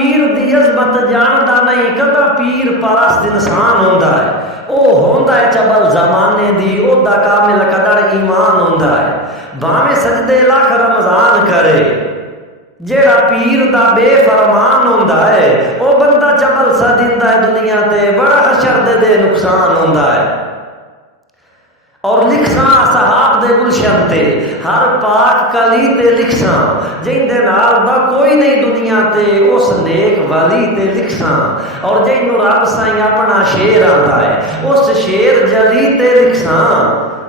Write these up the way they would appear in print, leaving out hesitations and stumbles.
پیر دی عظمت جاندا نہیں کدا پیر پرست انسان ہوندا ہے او ہوندا ہے چبل زمانے دی او دا کامل قدر ایمان ہوندا ہے بھاویں سجدے لاکھ رمضان کرے جیڑا پیر دا بے فرمان ہوندا ہے او بندہ چبل سا دیندا ہے دنیا تے بڑا حشر دے نقصان ہوندا ہے اور لکھاں صحاب دے گلشن تے ہر پاک کلی تے لکھاں جن دے نال دا کوئی نہیں دنیا تے اس نیک ولی تے لکھاں اور جن رب سائیں اپنا شیر آتا ہے اس شیر جلی تے لکھاں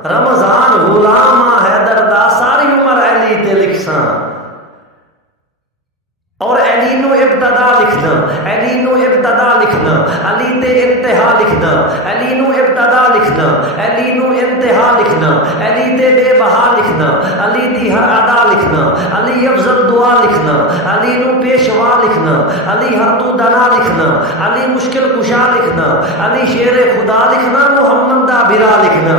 رمضان غلام حیدر دا ساری عمر علی تے لکھاں اور علی نو ابتدا لکھنا علی نو ابتدا لکھنا علی تے انتہا لکھنا علی نو ابتدا لکھنا علی نو انتہا لکھنا علی تے بے بہا لکھنا علی دی ہر ادا لکھنا علی افضل دعا لکھنا علی نو پیشوا لکھنا علی ہر تو دنا لکھنا علی مشکل کشا لکھنا علی شیر خدا لکھنا محمد دا برا لکھنا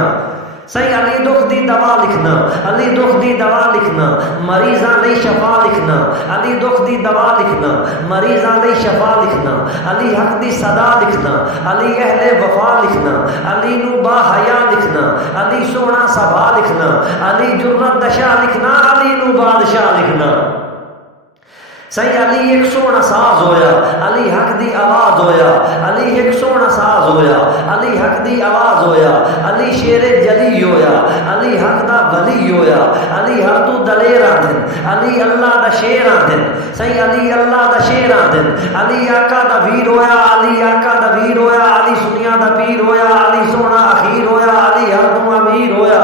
صحیح علی دکھ دی دوا لکھنا علی دکھ دی دوا لکھنا مریضاں لئی شفا لکھنا علی دکھ دی دوا لکھنا مریضاں لئی شفا لکھنا علی حق دی صدا لکھنا علی اہل وفا لکھنا علی نو با حیا لکھنا علی سونا سبا لکھنا علی جرت دشا لکھنا علی نو بادشاہ لکھنا صحیح علی ایک سونا ساز ہویا علی حق دی آواز ہویا علی ایک سونا ساز ہویا علی حق دی آواز ہویا علی شیر جلی ہویا علی حق دا ولی ہویا علی ہر تو دلیر آدھن علی اللہ دا شیر آدھن صحیح علی اللہ دا شیر آدھن علی آقا دا ویر ہویا علی آقا دا ویر ہویا علی سنیا دا پیر ہویا علی سونا اخیر ہویا علی ہر تو امیر ہویا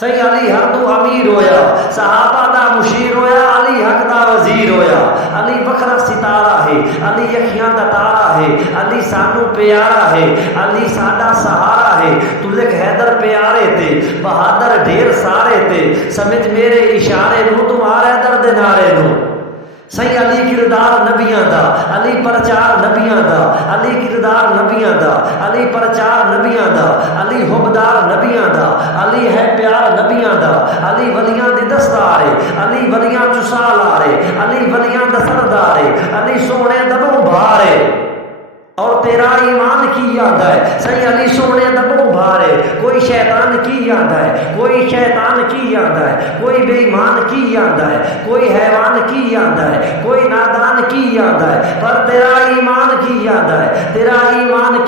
صحیح علی ہر تو امیر ہویا صحابہ دا مشیر ہویا علی حق دا وزیر ہویا علی بکرا ستارہ ہے علی اکھیاں دا تارا ہے علی سانو پیارا ہے علی ساڈا سہارا ہے تو لکھ حیدر پیارے تے بہادر ڈھیر سارے تے سمجھ میرے اشارے نو تمہارے درد نارے نو صحیح علی کردار نبیاں دا علی پرچار نبیاں دا علی کردار نبیاں دا علی پرچار نبیاں دا علی حبدار نبیاں دا علی ہے پیار نبیاں دا علی ولیاں دی دستارے علی ولیاں چسالارے علی ولیاں دا سردارے علی سونے دبوں بھارے اور تیرا ایمان کی یاد ہے صحیح علی سونے دبوں بھارے کوئی شیطان کی یاد ہے کوئی شیطان کی یاد ہے کوئی بے ایمان کی یاد ہے کوئی حیوان کی یاد ہے کوئی نادان کی یاد ہے پر تیرا ایمان کی یاد ہے تیرا ایمان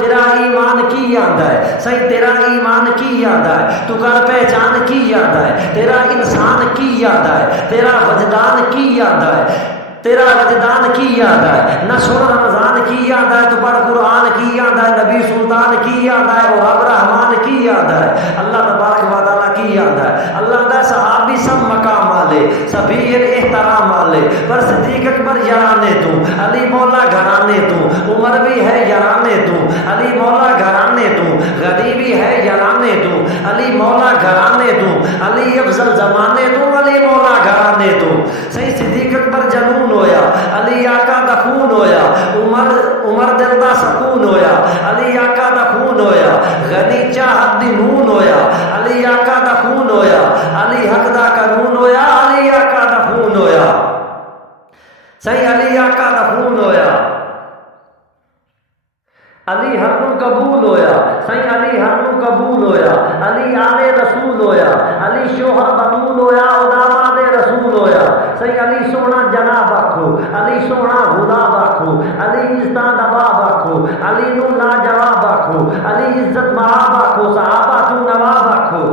کی یاد ہے صحیح تیرا ایمان کی یاد ہے تو کر پہچان کی یاد ہے تیرا انسان کی یاد ہے تیرا وجدان کی یاد ہے تیرا وجدان کی یاد ہے نہ سن رمضان کی یاد ہے تو پڑھ قرآن کی یاد ہے نبی سلطان کی یاد ہے اور رب رحمان کی یاد ہے اللہ تبارک و تعالیٰ کی یاد ہے اللہ دا صحابی سب مقام والے سبھی احترام والے پر صدیق اکبر یارانے تو علی مولا گھرانے تو عمر بھی ہے یارانے تو علی مولا گھرانے تو غنی بھی ہے یارانے تو علی مولا گھرانے تو علی افضل زمانے تو علی مولا گھرانے تو صحیح صدیق اکبر جنون ہویا علی آقا دا خون ہویا عمر دل دا سکون ہویا علی آقا دا خون ہویا غنی چاہت دی نون ہویا علی آقا دا خون ہویا علی حق دا قانون ہویا علی آقا دا خون ہویا صحیح علی آقا دا خون ہویا علی ہر نو قبول ہویا صحیح علی ہر نو قبول ہویا علی آل رسول ہویا علی شوہر بطول ہویا داماد رسول ہویا صحیح علی سونا جناب آکھو علی سونا غلام آکھو علی عزتاں نواب آکھو علی نو لاجواب آکھو علی عزت معاب آکھو صحابہ تو نواب آکھو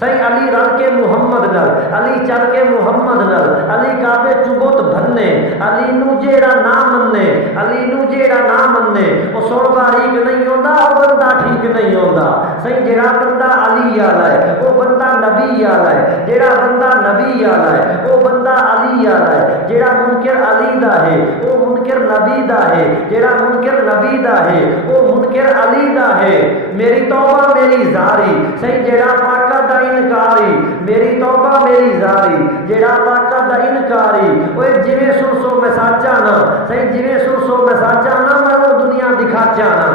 صحیح علی رل کے محمد نل علی چل کے محمد نل علی کعبے چبوت بھنے علی نو جیڑا نہ مننے علی نو جیڑا نہ مننے او سن باریک نہیں ہوندا او بندہ ٹھیک نہیں ہوندا صحیح جیڑا بندہ علی والا ہے او بندہ نبی والا ہے جیڑا بندہ نبی والا ہے او بندہ علی والا ہے جیڑا منکر علی دا ہے او منکر نبی دا ہے جیڑا منکر نبی دا ہے او منکر علی دا ہے میری توبہ میری زاری صحیح جیڑا پاکا دا انکاری میری توبہ میری زاری جیڑا پاکا دا انکاری اوے جویں سو میں سچا نا صحیح جویں سو میں سچا نا میں وہ دنیا دکھا چانا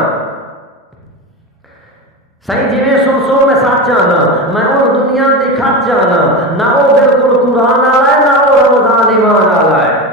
صحیح جویں سو میں سچا نا میں وہ دنیا دکھا چانا نہ وہ بالکل قرآن والا ہے نہ وہ رمضان ایمان والا ہے